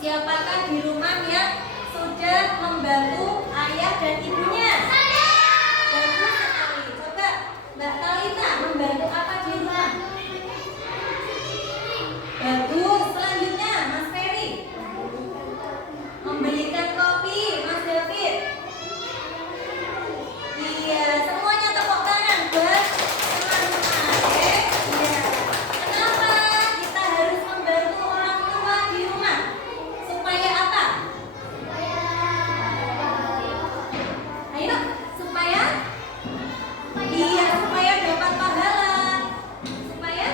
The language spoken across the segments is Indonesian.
Siapakah di rumah yang sudah membantu ayah dan ibunya? Bagus sekali. Coba Mbak Talita, membantu apa di rumah? Bagus. Selanjutnya Mas Ferry, membelikan kopi. Mas David, iya, semuanya tepuk tangan buat teman-teman. Iya. Kenapa kita harus membantu orang tua di rumah? Supaya apa? Ayo, supaya? Iya, supaya dapat pahala. Supaya?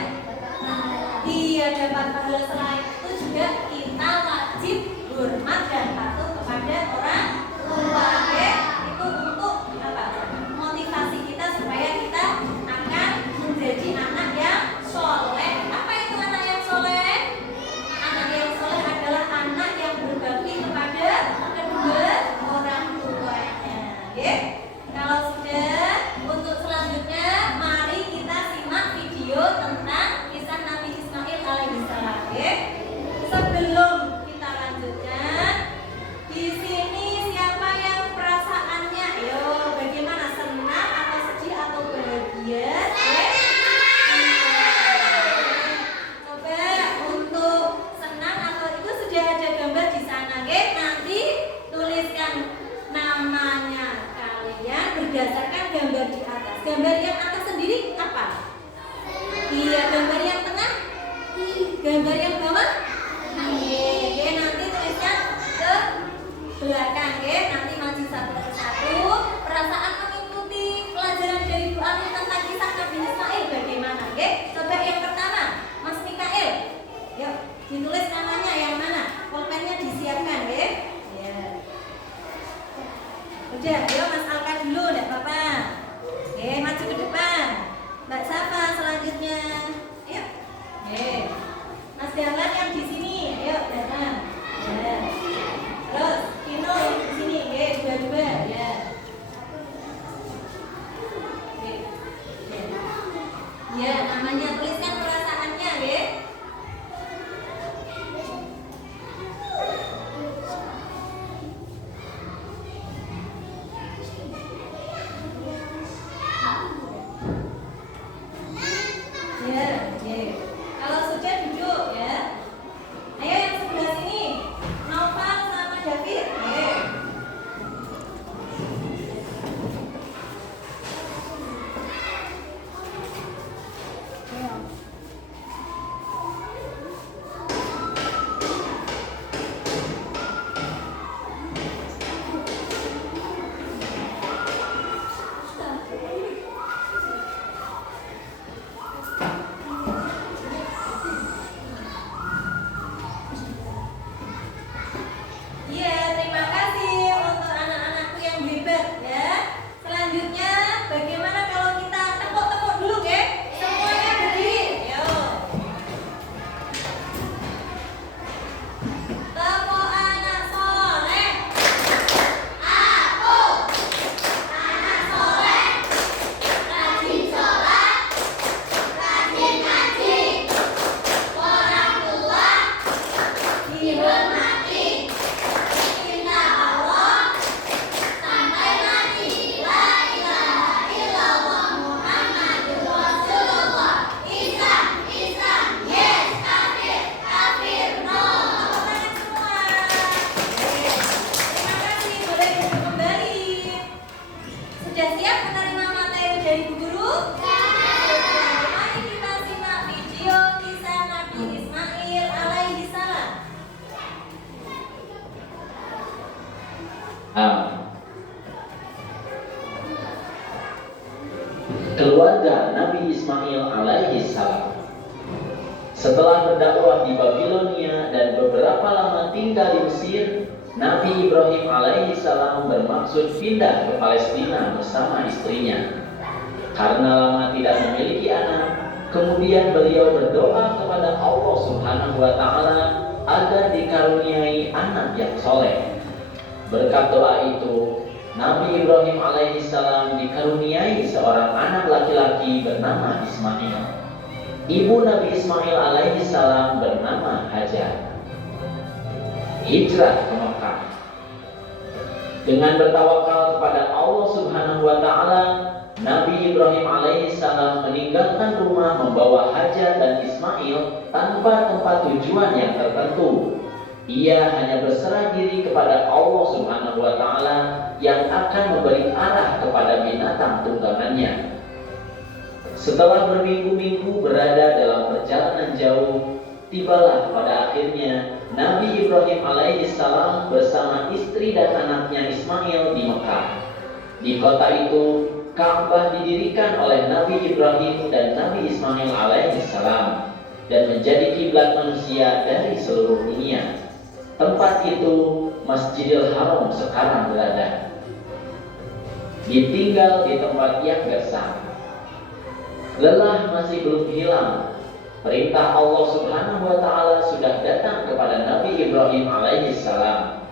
Iya, dapat pahala. Selain itu juga kita wajib hormat dan patuh kepada orang tua. Ya, itu untuk apa? Motivasi kita supaya kita akan menjadi anak yang soleh. Apa itu anak yang soleh? Anak yang soleh adalah anak yang berbakti kepada kedua orang tuanya. Ya. Kalau sudah, untuk selanjutnya mari kita simak video tentang kisah Nabi Ismail alaihissalam. Ya. Sebelum kita lanjutkan, di sini siapa yang perasaannya? Yo, bagaimana, senang atau sedih atau bahagia? Coba untuk senang atau itu sudah ada gambar di sana, oke? Nanti tuliskan namanya kalian berdasarkan gambar di atas. Gambar yang atas sendiri apa? Iya, gambar yang tengah? Gambar yang bawah? Oke, nanti tuliskan ke belakang, oke? Nanti maju satu persatu. Perasaan mengikuti pelajaran dari Bu Ani tentang kisah Nabi Ismail bagaimana, oke? Coba yang pertama, Mas Mikael. Yuk, ditulis namanya yang mana? Pulpennya disiapkan, oke? Ya. Udah, yuk Mas Alka dulu, enggak apa-apa. Oke, maju ke depan. Mbak Safa selanjutnya. Ayo. Oke. Mas Dahlan yang di sini, ayo datang. Ya. Terus Kino yang di sini, oke, dua-dua, ya. Oke. Ya, namanya tuliskan perasaannya, ya. Ya, oke. Kalau sudah duduk, ya. Ayo yang sebelah sini, Noval sama David. Oke. Iya, terima kasih untuk anak-anakku yang hebat, ya. Selanjutnya, bagaimana kalau kita tepuk-tepuk dulu, ya? Semuanya berdiri. Yuk. Tepuk anak soleh. Aku anak soleh, rajin sholat, rajin ngaji, orang tua dihormati, cinta Allah sampai mati, la ilaha illallah Muhammadur Rasulullah. Islam, Islam, yes, kafir, kafir, no. Tepuk tangan semua. Terima kasih, boleh duduk kembali. Sudah siap menerima materi dari Bu Guru? Mari kita simak video kisah Nabi Ismail alaihissalam. Keluarga Nabi Ismail alaihi salam. Setelah berdakwah di Babilonia dan beberapa lama tinggal di Mesir, Nabi Ibrahim alaihi salam bermaksud pindah ke Palestina bersama istrinya. Karena lama tidak memiliki anak, kemudian beliau berdoa kepada Allah Subhanahu wa taala agar dikaruniai anak yang soleh. Berkat doa itu, Nabi Ibrahim alaihissalam dikaruniai seorang anak laki-laki bernama Ismail. Ibu Nabi Ismail alaihissalam bernama Hajar. hijrah ke Mekah. Dengan bertawakal kepada Allah Subhanahu wa taala, Nabi Ibrahim alaihissalam meninggalkan rumah membawa Hajar dan Ismail tanpa tempat tujuan yang tertentu. Ia hanya berserah diri kepada Allah Subhanahu wa taala yang akan memberi arah kepada binatang tunggangannya. Setelah berminggu-minggu berada dalam perjalanan jauh, tibalah pada akhirnya Nabi Ibrahim alaihissalam bersama istri dan anaknya Ismail di Mekah. Di kota itu, Ka'bah didirikan oleh Nabi Ibrahim dan Nabi Ismail alaihissalam dan menjadi kiblat manusia dari seluruh dunia. Tempat itu Masjidil Haram sekarang berada. Ditinggal di tempat yang gersang. Lelah masih belum hilang. Perintah Allah Subhanahu wa taala sudah datang kepada Nabi Ibrahim alaihissalam.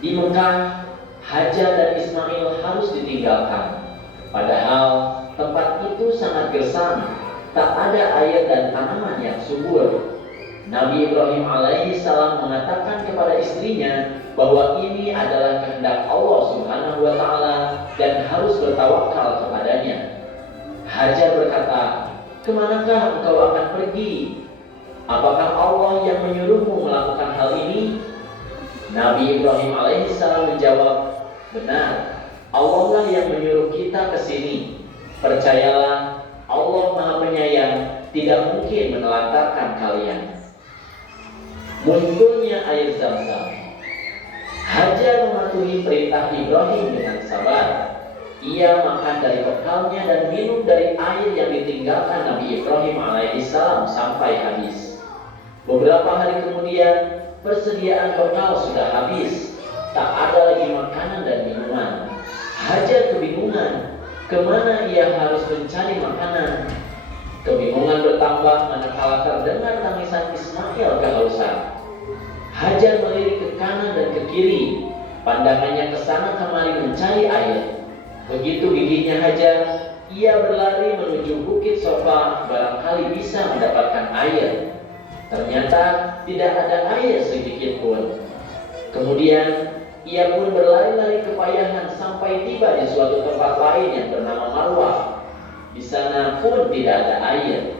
Di Mekah, Hajar dan Ismail harus ditinggalkan. Padahal tempat itu sangat gersang, tak ada air dan tanaman yang subur. Nabi Ibrahim alaihissalam mengatakan kepada istrinya bahwa ini adalah kehendak Allah Subhanahu wa taala dan harus bertawakal kepadanya. Hajar berkata, "Kemanakah engkau akan pergi? Apakah Allah yang menyuruhmu melakukan hal ini?" Nabi Ibrahim alaihissalam menjawab, "Benar, Allah lah yang menyuruh kita ke sini. Percayalah, Allah Maha Penyayang, tidak mungkin menelantarkan kalian." Munculnya air Zam-Zam. Hajar mematuhi perintah Ibrahim dengan sabar. Ia makan dari bekalnya dan minum dari air yang ditinggalkan Nabi Ibrahim alaihissalam sampai habis. Beberapa hari kemudian, persediaan bekal sudah habis. Tak ada lagi makanan dan minuman. Hajar kebingungan, kemana ia harus mencari makanan. Kebingungan bertambah manakala terdengar tangisan Ismail kehausan. Hajar melirik ke kanan dan ke kiri, pandangannya ke sana kemari mencari air. Begitu giginya Hajar, ia berlari menuju bukit Sofa, barangkali bisa mendapatkan air. Ternyata tidak ada air sedikit pun. Kemudian ia pun berlari-lari kepayahan sampai tiba di suatu tempat lain yang bernama Marwah. Di sana pun tidak ada air.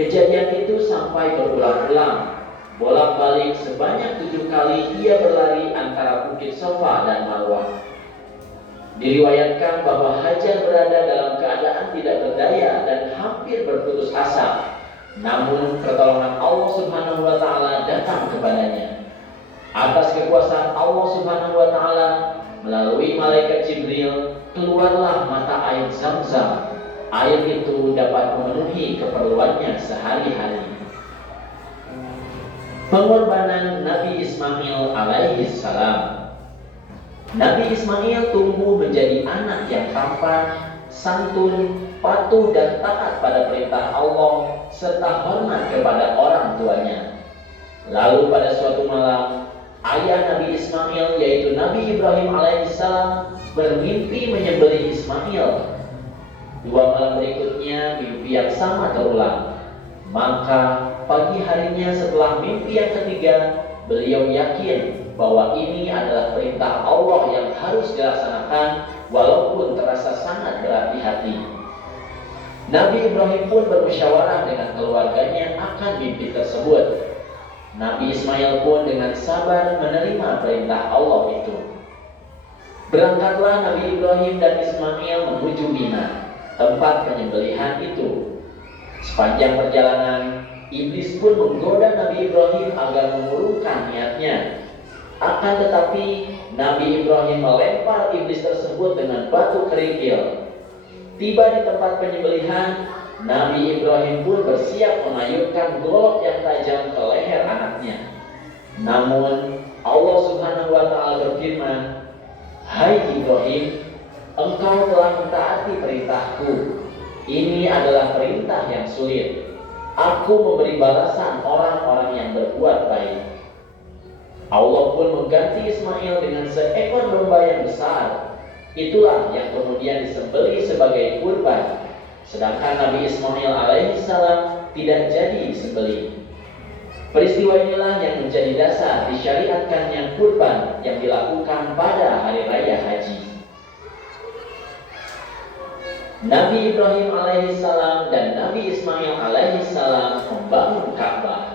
Kejadian itu sampai berulang-ulang. Bolak-balik sebanyak 7 kali ia berlari antara bukit Sofa dan Marwah. Diriwayatkan bahwa Hajar berada dalam keadaan tidak berdaya dan hampir berputus asa. Namun pertolongan Allah Subhanahu wa taala datang kepadanya. Atas kekuasaan Allah Subhanahu wa taala, melalui malaikat Jibril, keluarlah mata air Zam-Zam. Air itu dapat memenuhi keperluannya sehari-hari. Pengorbanan Nabi Ismail alaihissalam. Nabi Ismail tumbuh menjadi anak yang tampan, santun, patuh dan taat pada perintah Allah serta hormat kepada orang tuanya. Lalu pada suatu malam, ayah Nabi Ismail yaitu Nabi Ibrahim alaihissalam bermimpi menyembelih Ismail. 2 malam berikutnya mimpi yang sama terulang. Maka pagi harinya setelah mimpi yang ketiga, beliau yakin bahwa ini adalah perintah Allah yang harus dilaksanakan walaupun terasa sangat berat di hati. Nabi Ibrahim pun bermusyawarah dengan keluarganya akan mimpi tersebut. Nabi Ismail pun dengan sabar menerima perintah Allah itu. Berangkatlah Nabi Ibrahim dan Ismail menuju Mina, tempat penyembelihan itu. Sepanjang perjalanan, iblis pun menggoda Nabi Ibrahim agar mengurungkan niatnya. Akan tetapi, Nabi Ibrahim melempar iblis tersebut dengan batu kerikil. Tiba di tempat penyembelihan, Nabi Ibrahim pun bersiap mengayunkan golok yang tajam ke leher anaknya. Namun, Allah Subhanahu wa taala berfirman, "Hai Ibrahim, engkau telah mentaati perintahku. Ini adalah perintah yang sulit. Aku memberi balasan orang-orang yang berbuat baik." Allah pun mengganti Ismail dengan seekor domba yang besar. Itulah yang kemudian disembelih sebagai kurban. Sedangkan Nabi Ismail alaihissalam tidak jadi disembelih. Peristiwa inilah yang menjadi dasar disyariatkannya kurban yang dilakukan pada hari raya haji. Nabi Ibrahim alaihissalam dan Nabi Ismail alaihissalam membangun Ka'bah.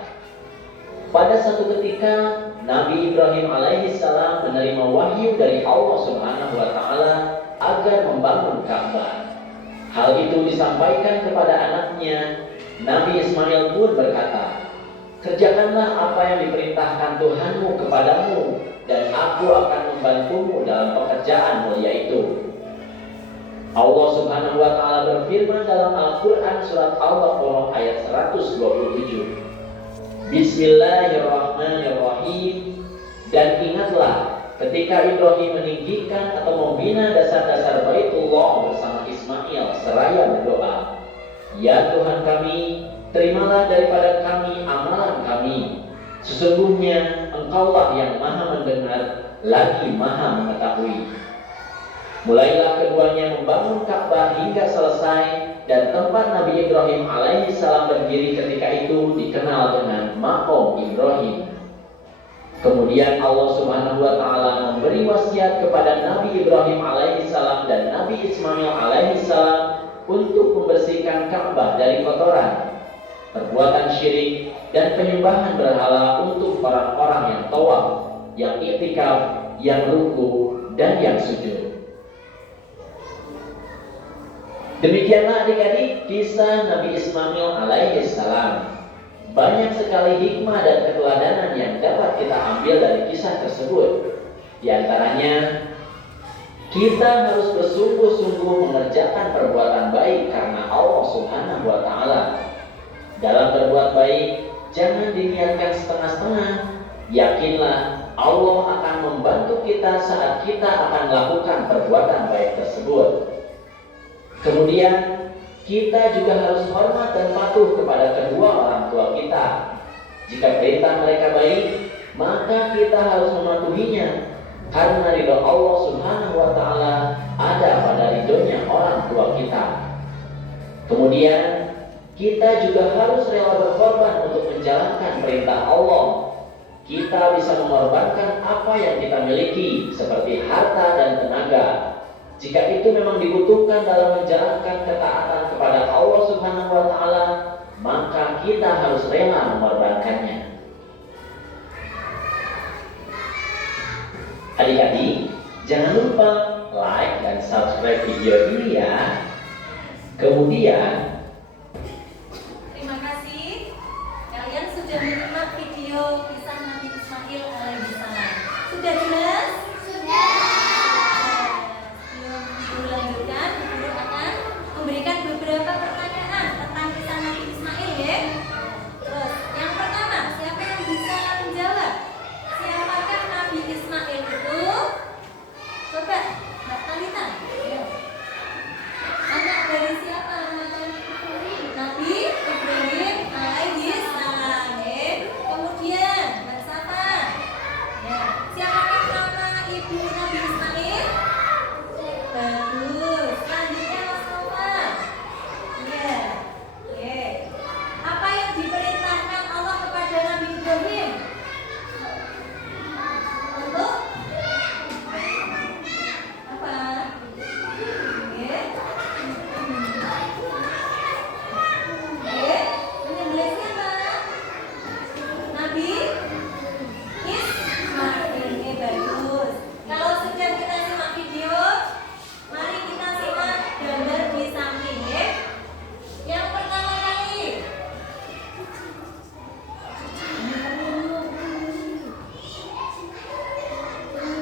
Pada satu ketika Nabi Ibrahim alaihissalam menerima wahyu dari Allah Subhanahu wa taala agar membangun Ka'bah. Hal itu disampaikan kepada anaknya. Nabi Ismail pun berkata, "Kerjakanlah apa yang diperintahkan Tuhanmu kepadamu, dan aku akan membantumu dalam pekerjaan mulia itu." Allah Subhanahu wa taala berfirman dalam Al-Qur'an surat Al-Baqarah ayat 127. Bismillahirrahmanirrahim. Dan ingatlah ketika Ibrahim meninggikan atau membina dasar-dasar Baitullah bersama Ismail seraya berdoa, "Ya Tuhan kami, terimalah daripada kami amalan kami. Sesungguhnya Engkaulah yang Maha mendengar lagi Maha mengetahui." Mulailah keduanya membangun Ka'bah hingga selesai, dan tempat Nabi Ibrahim alaihissalam berdiri ketika itu dikenal dengan Maqam Ibrahim. Kemudian Allah Subhanahu wa taala memberi wasiat kepada Nabi Ibrahim alaihissalam dan Nabi Ismail alaihissalam untuk membersihkan Ka'bah dari kotoran, perbuatan syirik, dan penyembahan berhala untuk orang-orang yang tawaf, yang i'tikaf, yang ruku, dan yang sujud. Demikianlah adik-adik kisah Nabi Ismail alaihissalam. Banyak sekali hikmah dan keteladanan yang dapat kita ambil dari kisah tersebut. Di antaranya, kita harus bersungguh-sungguh mengerjakan perbuatan baik karena Allah Subhanahu wa taala. Dalam berbuat baik, jangan diniatkan setengah-setengah. Yakinlah Allah akan membantu kita saat kita akan melakukan perbuatan baik tersebut. Kemudian kita juga harus hormat dan patuh kepada kedua orang tua kita. Jika perintah mereka baik, maka kita harus mematuhinya, karena ridho Allah Subhanahu wa taala ada pada ridhonya orang tua kita. Kemudian kita juga harus rela berkorban untuk menjalankan perintah Allah. Kita bisa mengorbankan apa yang kita miliki seperti harta dan tenaga, jika itu memang dibutuhkan dalam menjalankan ketaatan kepada Allah Subhanahu wa taala, maka kita harus rela mengorbankannya. Adik-adik, jangan lupa like dan subscribe video ini ya. Kemudian, Terima kasih. Kalian sudah menyimak video kisah Nabi Ismail alaihissalam. Sudah jelas? Sudah. Sebelum dilanjutkan, Guru akan memberikan beberapa pertanyaan tentang kisah Nabi Ismail ya. Terus, yang pertama, siapa yang bisa menjawab? Siapakah Nabi Ismail itu? Coba, Mbak Talita. Ayo. Anak dari siapa? Nabi Ibrahim alaihissalam. Kemudian, Mbak Safa. Ya, siapakah nama ibu Nabi Ismail? Bagus. Selanjutnya Mas Nova. Iya. Oke. Apa yang diperintahkan Allah kepada Nabi Ibrahim? Untuk apa? Oke. Oke. Menyembelih siapa? Nabi Ismail. Bagus. Kalau sudah kita simak video, mari kita simak gambar di samping ya. Yang pertama kali.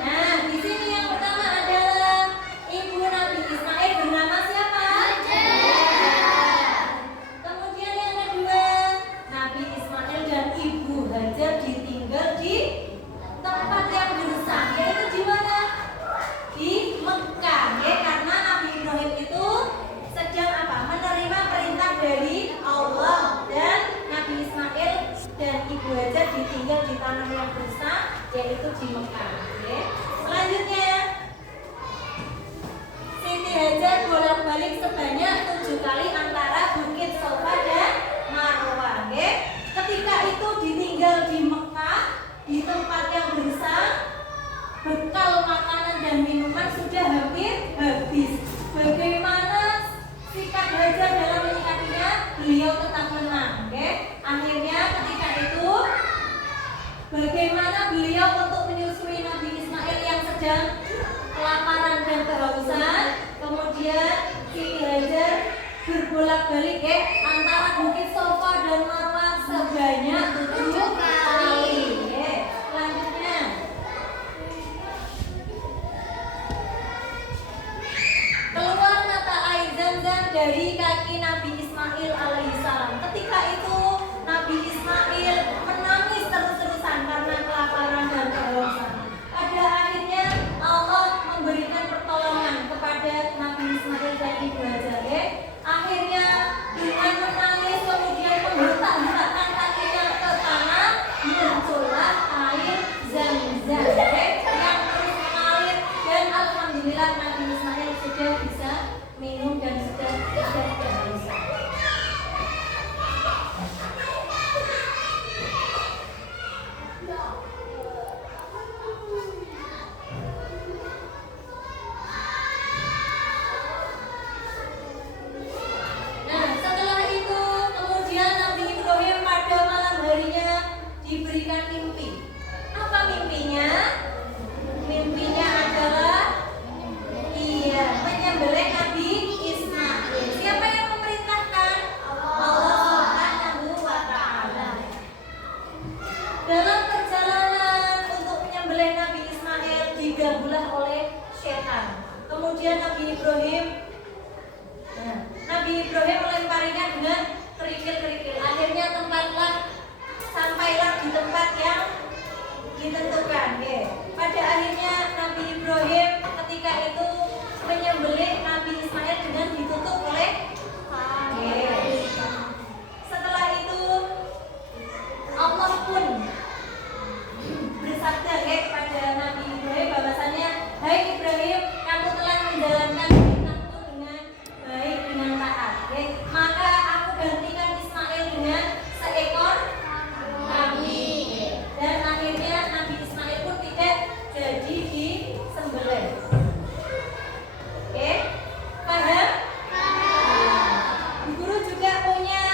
Nah, di sini yang pertama adalah ibu Nabi Ismail bernama siapa? Kemudian yang kedua, Nabi Ismail dan ibu Hajar ditinggal di tempat yang gersang, yaitu di mana? Di Mekah ya, karena Nabi Ibrahim itu sedang apa? Menerima perintah dari Allah, dan Nabi Ismail dan ibu Hajar ditinggal di tanah yang gersang, yaitu di Mekah ya. Selanjutnya, Siti Hajar bolak-balik sebanyak 7 kali antara Bukit Safa dan Marwah ya. Ketika itu ditinggal di Mekah, di tempat yang gersang, bagaimana beliau untuk menyusui Nabi Ismail yang sedang kelaparan dan kehausan. Kemudian Siti Hajar berbolak-balik antara Bukit Sofa dan Marwah sebanyak 7 kali. Selanjutnya keluar mata air Zam-Zam dari kaki Nabi Ismail alaihissalam. Ketika itu Nabi Ismail menangis terus-terusan karena kelaparan dan kehausan. Pada akhirnya Allah memberikan pertolongan kepada Nabi Ismail dan Ibu Hajar. Akhirnya dengan menangis kemudian menghentak-hentakkan kakinya ke tanah, muncullah air Zam-Zam yang terus mengalir, dan alhamdulillah Nabi Ismail sudah bisa minum dan sudah tidak kehausan. Diberikan mimpi. Apa mimpinya? Mimpinya adalah menyembelih Nabi Ismail. Siapa yang memerintahkan? Allah Subhanahu wa ta'ala. Dalam perjalanan untuk menyembelih Nabi Ismail diganggulah oleh setan. Kemudian Nabi Ibrahim melemparinya dengan kerikil-kerikil. Akhirnya sampailah di tempat yang ditentukan. Pada akhirnya Nabi Ibrahim ketika itu menyembelih Nabi Ismail dengan ditutup oleh setelah itu Allah pun bersabda kepada Nabi Ibrahim bahwasannya, hai Ibrahim, kamu telah menjalankan perintahku dengan baik, dengan taat. Maka aku gantikan Ismail dengan seekor kambing. Dan akhirnya Nabi Ismail pun tidak jadi disembelih. Paham? Bu Guru juga punya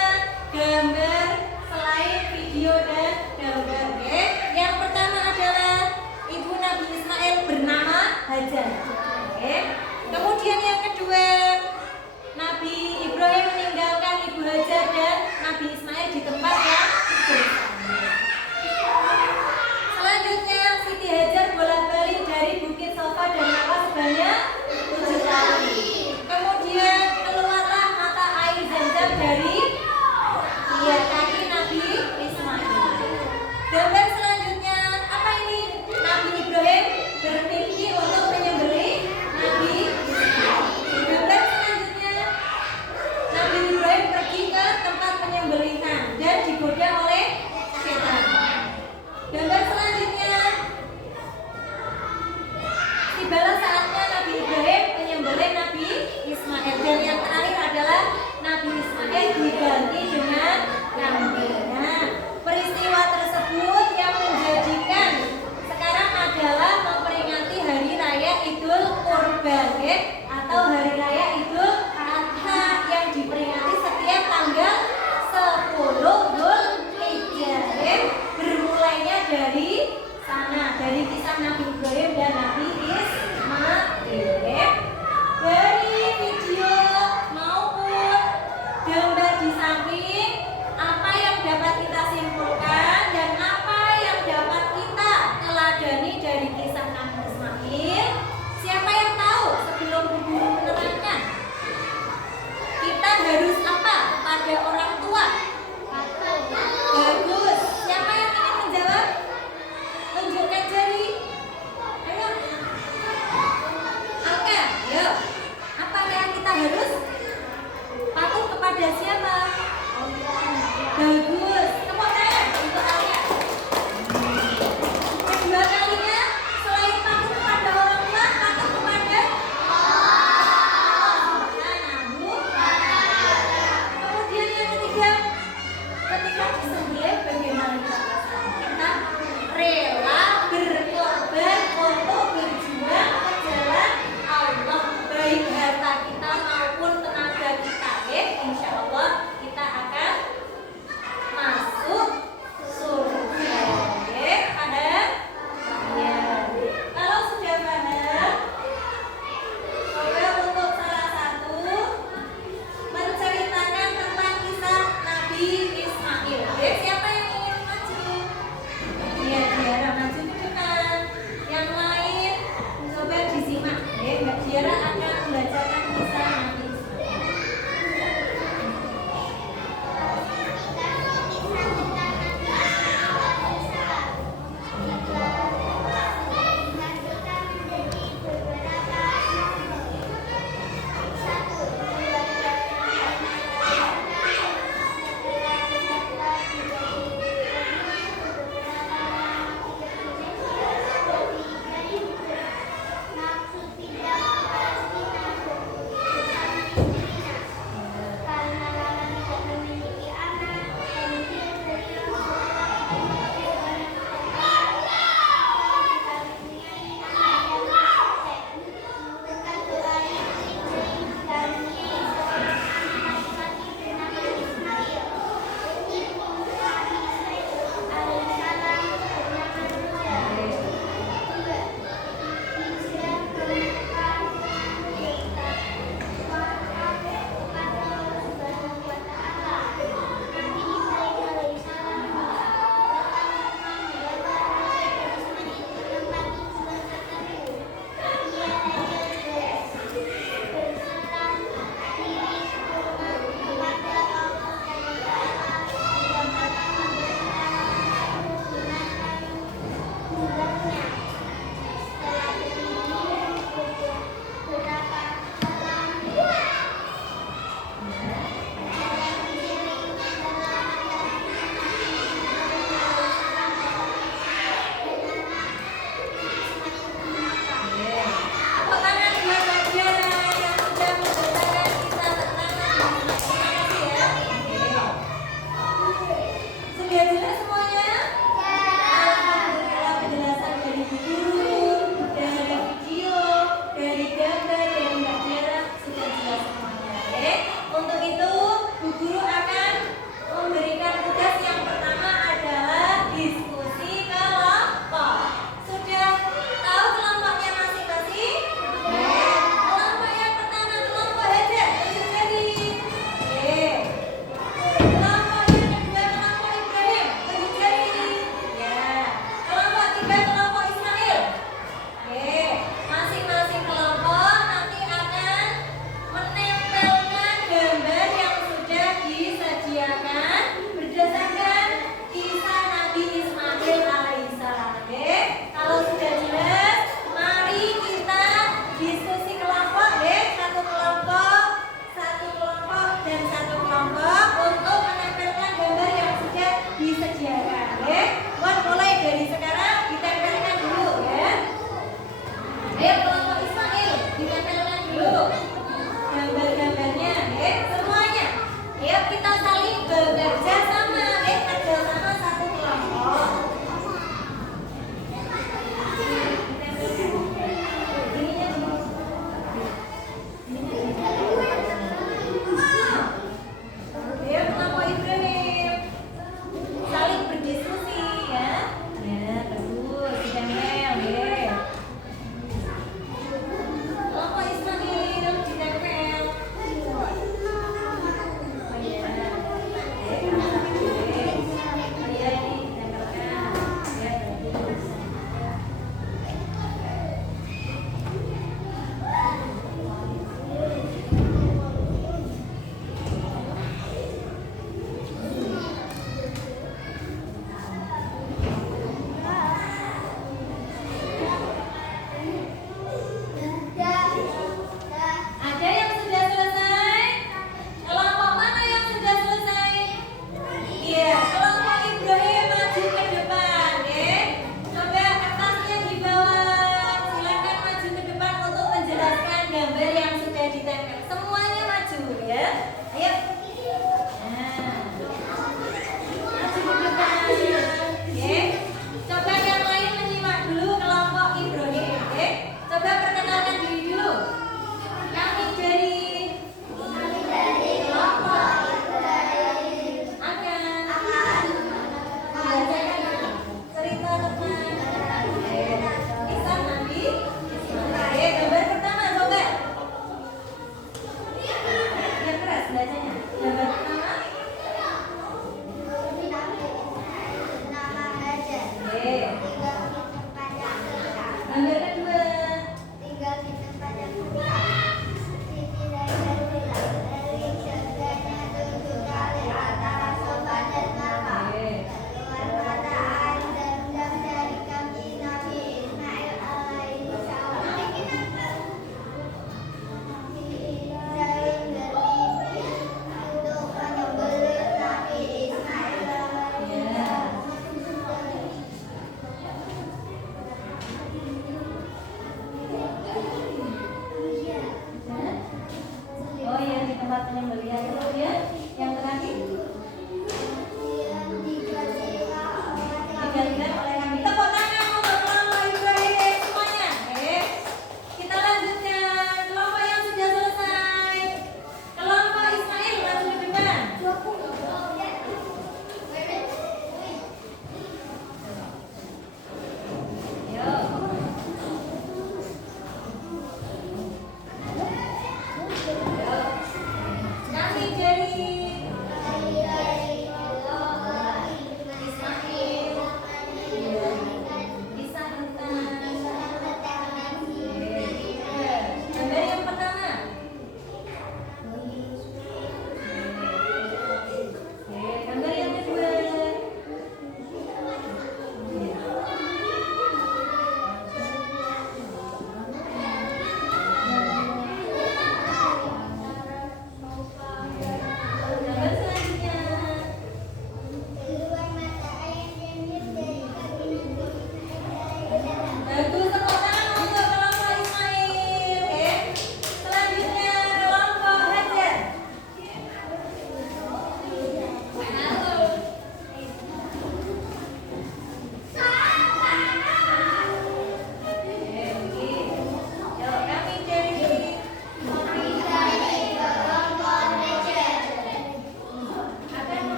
gambar selain video dan gambar. Yang pertama adalah ibu Nabi Ismail bernama Hajar. Kemudian yang kedua, Nabi Ibrahim meninggalkan Ibu Hajar dan Nabi Ismail di tempat yang bersama. Selanjutnya Siti Hajar bolak-balik dari Bukit Sofa dan Marwah sebanyak 7 kali. Kemudian keluarlah mata air Zam-Zam dari kaki Nabi Ismail. Gambar selanjutnya apa ini? Nabi Ibrahim bermimpi untuk menyembelih Nabi Ismail. Gambar selanjutnya Nabi Ibrahim pergi ke tempat penyembelihan dan digoda oleh setan. Gambar selanjutnya tibalah saatnya Nabi Ibrahim menyembelih Nabi Ismail, dan yang terakhir adalah Nabi Ismail diganti dengan kambing. Nah, peristiwa tersebut yang menjadikan sekarang adalah memperingati Hari Raya Idul Kurban atau Hari Raya Idul Adha yang diperingati setiap tanggal 10 Dzulhijjah. Bermulainya dari sana, dari kisah Nabi Ibrahim dan Nabi Ismail. Dari video maupun gambar di samping, apa yang dapat kita simpulkan dan apa yang dapat kita teladani dari kisah Nabi Ismail? Siapa yang tahu sebelum Bu Guru menerangkan? Kita harus apa pada orang tua? Bagus. Siapa yang ingin menjawab? Tunjukkan jari. Ayo.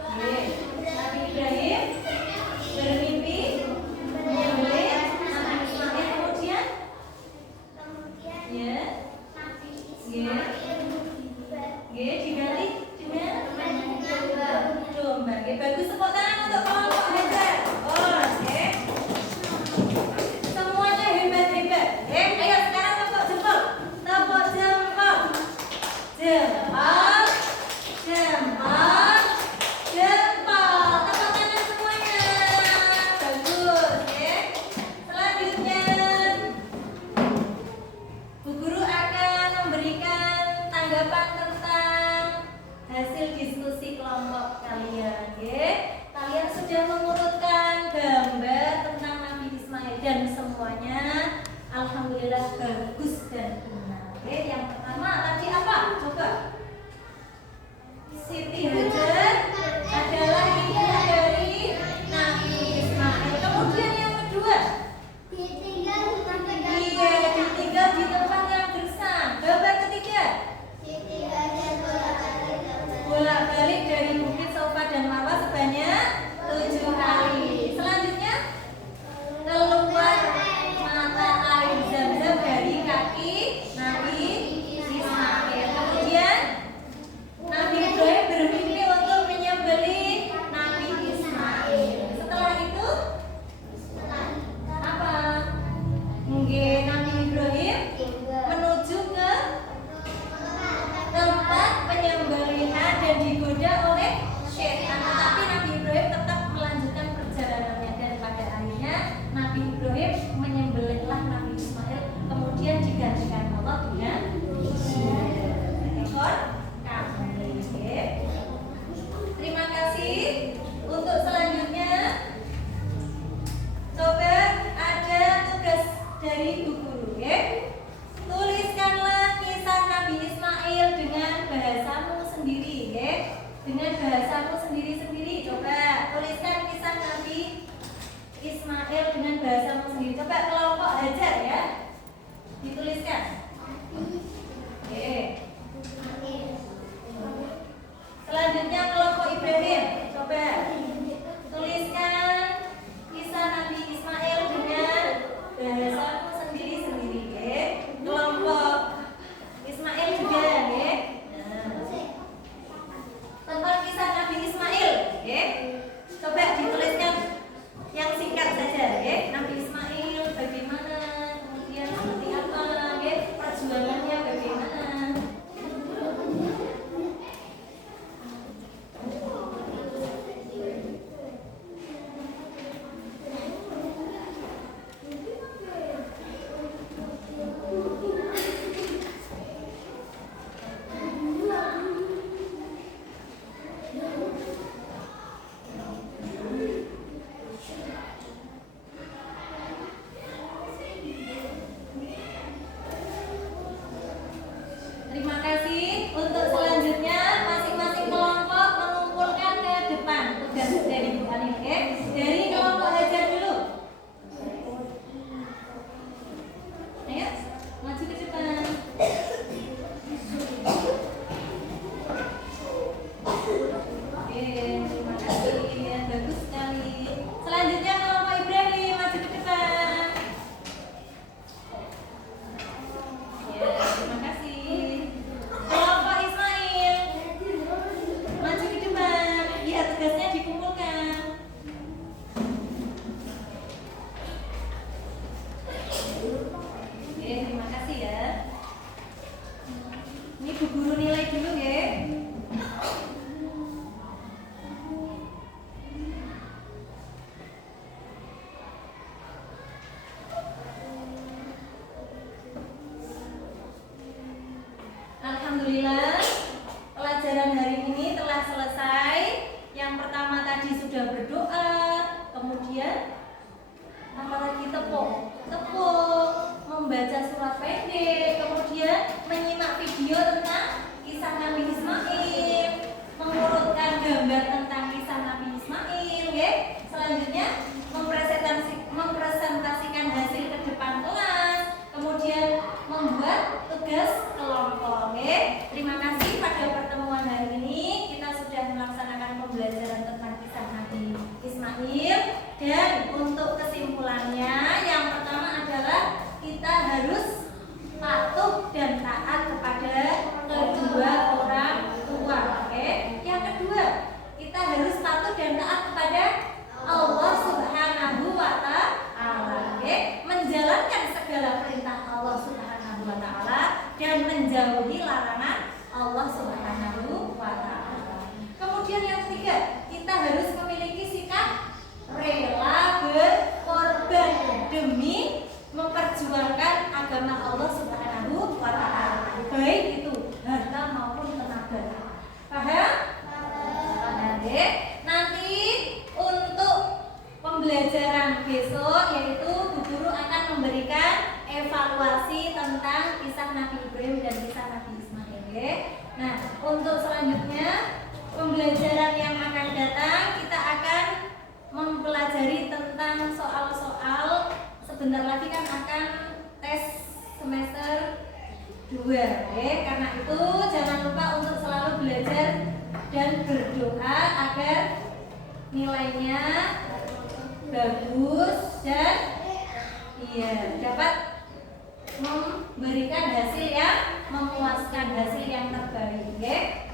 Nabi Ibrahim bermimpi menyembelih Nabi Ismail, kemudian ya, diganti dengan domba. Bagus, tepuk tangan untuk kelompok Hajar. Oke. Semuanya hebat-hebat. Ayo sekarang tepuk jempol. Tepuk jempol. Jempol. Jempol. Jempol. Tepuk tangan semuanya. Bagus, ya. Selanjutnya Bu Guru akan memberikan tanggapan tentang hasil diskusi kelompok kalian, ya. Kalian sudah mengurutkan gambar tentang Nabi Ismail dan semuanya alhamdulillah bagus dan benar. Oke, yang pertama tadi apa? Coba. Siti Hajar adalah ibu dari Nabi Ismail. Kemudian yang kedua, dia ditinggal di tempat yang gersang. Gambar ketiga, bolak-balik dari Bukit Safa dan Marwah sebanyak 7 kali. Selanjutnya, keluar mata air zam-zam dari kaki Nabi Ismail. Kemudian Nabi Ibrahim bermimpi untuk menyembelih Nabi Ismail. Setelah itu apa? Mungkin Nabi Ibrahim menuju ke tempat penyembelihan dan digoda oleh syaitan, tetapi Nabi Ibrahim tetap melanjutkan perjalanannya dan pada akhirnya Nabi Ibrahim menyembelihlah Nabi Ismail, kemudian digantikan Allah dengan ekor kambing. Terima kasih. Untuk selanjutnya, coba ada tugas dari Bu Guru, ya. Tuliskanlah kisah Nabi Ismail dengan bahasamu sendiri, ya. Dengan bahasamu sendiri-sendiri. Coba tuliskan kisah Nabi Ismail dengan bahasamu sendiri. Coba kelompok Hajar, ya. Dituliskan. Oke. Selanjutnya kelompok Ibrahim. Coba tuliskan kisah Nabi Ismail dengan bahasamu sendiri-sendiri, ya. Kelompok Ismail juga, ya. Tentang kisah Nabi Ismail, ya. Coba dituliskan yang singkat saja, ya. Nabi Ismail bagaimana, kemudian seperti apa, ya. Perjuangannya bagaimana. Terima kasih. Untuk selanjutnya masing-masing kelompok mengumpulkan ke depan tugas dari Bu Ani, ya. Dari kelompok Hajar dulu. Ayo, maju ke depan. Oke, terima kasih. Ya, bagus sekali. Selanjutnya kelompok Ibrahim maju ke depan. Ya, terima kasih. Kelompok Ismail maju ke depan. Ya, tugasnya dikumpulkan. Oke, terima kasih ya. Ini Bu Guru nilai dulu, ya. Alhamdulillah, pelajaran hari ini telah selesai. Yang pertama tadi sudah berdoa, kemudian apalagi tepuk, membaca surat pendek, kemudian menyimak video tentang kisah Nabi Ismail, mengurutkan gambar tentang kisah Nabi Ismail, ya. Selanjutnya mempresentasikan hasil ke depan kelas, kemudian membuat tugas kelompok. Terima kasih pada pertemuan hari ini kita sudah melaksanakan pembelajaran Ismail. Dan untuk kesimpulannya, yang pertama adalah kita harus patuh dan taat kepada kedua orang tua. Oke. Yang kedua, kita harus patuh dan taat kepada Allah Subhanahu wa Ta'ala. Oke. Menjalankan segala perintah Allah Subhanahu wa Ta'ala dan menjauhi larangan Allah Subhanahu wa Ta'ala. Kemudian yang ketiga, kita harus memiliki sikap rela berkorban demi memperjuangkan agama Allah Subhanahu wa Ta'ala, baik itu harta maupun tenaga. Paham? Oke. Nanti untuk pembelajaran besok, yaitu Bu Guru akan memberikan evaluasi tentang kisah Nabi Ibrahim dan kisah Nabi Ismail. Nah, untuk selanjutnya pembelajaran yang akan datang, kita akan mempelajari tentang soal-soal. Sebentar lagi kan akan tes semester 2. Karena itu jangan lupa untuk selalu belajar dan berdoa agar nilainya bagus dan dapat memberikan hasil yang memuaskan, hasil yang terbaik.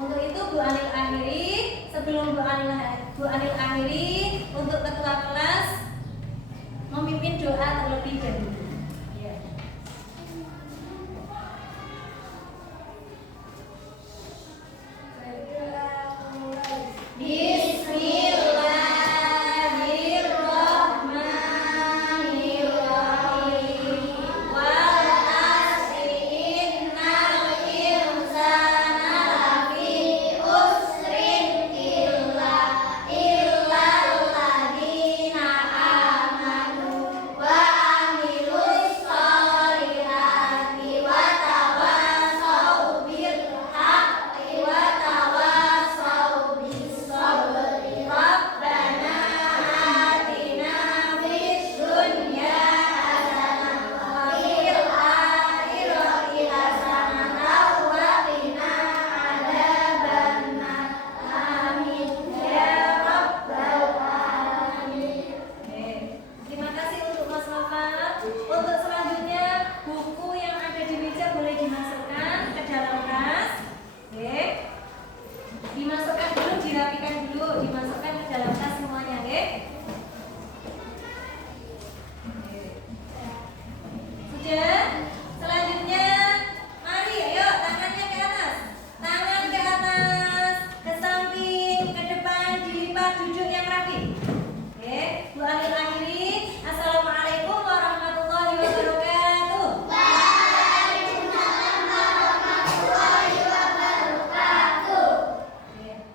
Untuk itu Bu Anil akhiri. Sebelum Bu Anil akhiri, untuk ketua kelas memimpin doa terlebih dahulu. Dimasukkan dulu, dirapikan dulu, dimasukkan ke dalam tas